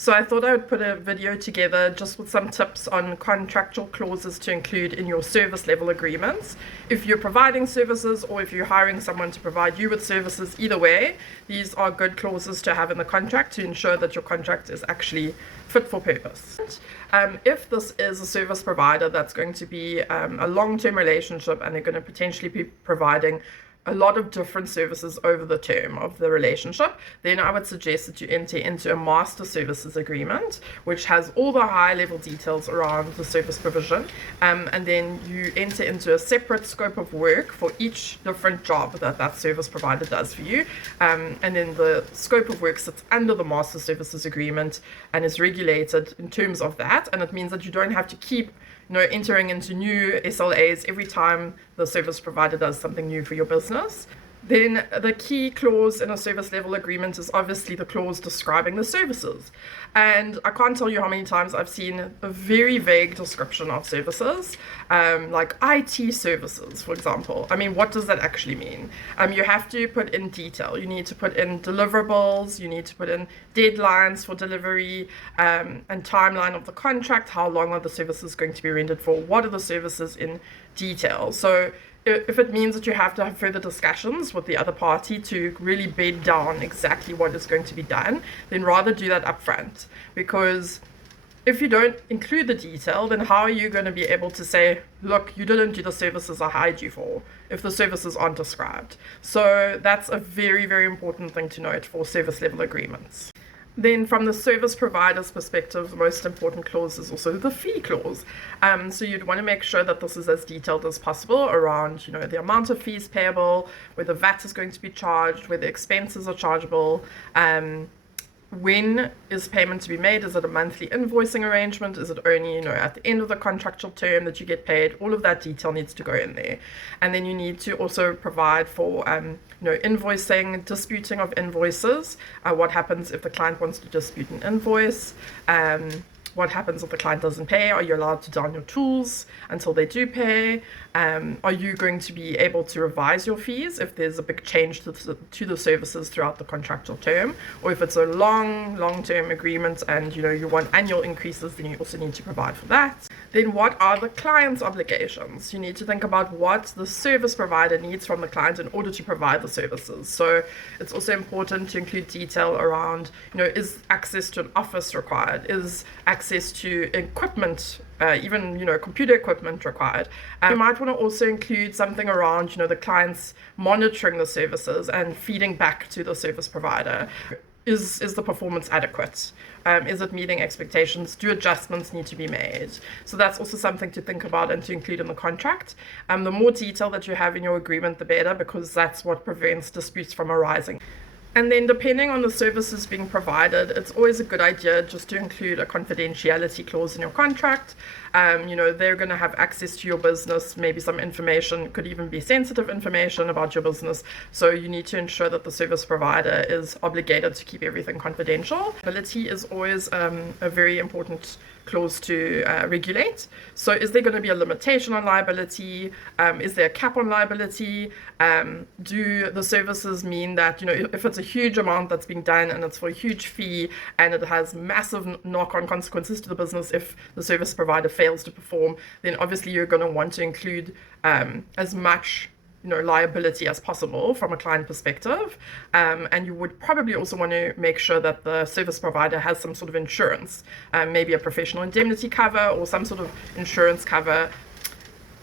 So I thought I would put a video together just with some tips on contractual clauses to include in your service level agreements. If you're providing services or if you're hiring someone to provide you with services, either way, these are good clauses to have in the contract to ensure that your contract is actually fit for purpose. If this is a service provider that's going to be a long-term relationship and they're going to potentially be providing a lot of different services over the term of the relationship, then I would suggest that you enter into a master services agreement, which has all the high level details around the service provision, and then you enter into a separate scope of work for each different job that service provider does for you, and then the scope of work sits under the master services agreement and is regulated in terms of that, and it means that you don't have to keep entering into new SLAs every time the service provider does something new for your business. Then the key clause in a service level agreement is obviously the clause describing the services. And I can't tell you how many times I've seen a very vague description of services, like IT services, for example. I mean, what does that actually mean? You have to put in detail. You need to put in deliverables, you need to put in deadlines for delivery, and timeline of the contract, how long are the services going to be rendered for, what are the services in detail. So if it means that you have to have further discussions with the other party to really bed down exactly what is going to be done, then rather do that up front. Because if you don't include the detail, then how are you going to be able to say, look, you didn't do the services I hired you for, if the services aren't described? So that's a very, very important thing to note for service level agreements. Then from the service provider's perspective, the most important clause is also the fee clause. So you'd want to make sure that this is as detailed as possible around, the amount of fees payable, whether VAT is going to be charged, whether expenses are chargeable, when is payment to be made? Is it a monthly invoicing arrangement? Is it only, at the end of the contractual term that you get paid? All of that detail needs to go in there. And then you need to also provide for, invoicing, disputing of invoices. What happens if the client wants to dispute an invoice? What happens if the client doesn't pay? Are you allowed to down your tools until they do pay? Are you going to be able to revise your fees if there's a big change to the services throughout the contractual term? Or if it's a long-term agreement and you want annual increases, then you also need to provide for that. Then what are the client's obligations? You need to think about what the service provider needs from the client in order to provide the services. So it's also important to include detail around, is access to an office required? Is access to equipment, even computer equipment required? You might want to also include something around the clients monitoring the services and feeding back to the service provider. Is the performance adequate? Is it meeting expectations? Do adjustments need to be made? So that's also something to think about and to include in the contract. The more detail that you have in your agreement, the better, because that's what prevents disputes from arising. And then depending on the services being provided, it's always a good idea just to include a confidentiality clause in your contract. They're going to have access to your business, maybe some information, could even be sensitive information about your business. So you need to ensure that the service provider is obligated to keep everything confidential. Liability is always a very important clause to regulate. So is there going to be a limitation on liability? Is there a cap on liability? Do the services mean that, if it's a huge amount that's being done and it's for a huge fee and it has massive knock-on consequences to the business if the service provider fails to perform, then obviously you're going to want to include as much liability as possible from a client perspective, and you would probably also want to make sure that the service provider has some sort of insurance, maybe a professional indemnity cover or some sort of insurance cover.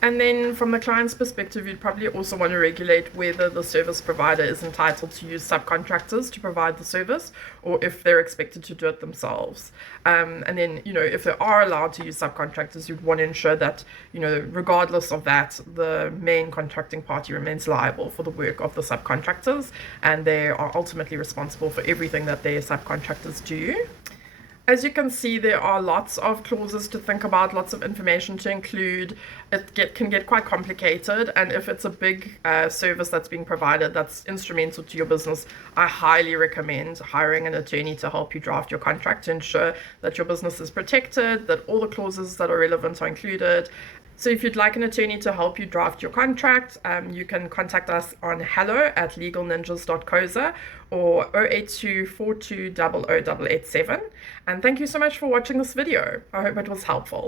And then from the client's perspective, you'd probably also want to regulate whether the service provider is entitled to use subcontractors to provide the service or if they're expected to do it themselves. And then, if they are allowed to use subcontractors, you'd want to ensure that, regardless of that, the main contracting party remains liable for the work of the subcontractors and they are ultimately responsible for everything that their subcontractors do. As you can see, there are lots of clauses to think about, lots of information to include. It can get quite complicated, and if it's a big service that's being provided that's instrumental to your business, I highly recommend hiring an attorney to help you draft your contract to ensure that your business is protected, that all the clauses that are relevant are included. So if you'd like an attorney to help you draft your contract, you can contact us on hello@legalninjas.coza or 082 42 00 887. And thank you so much for watching this video. I hope it was helpful.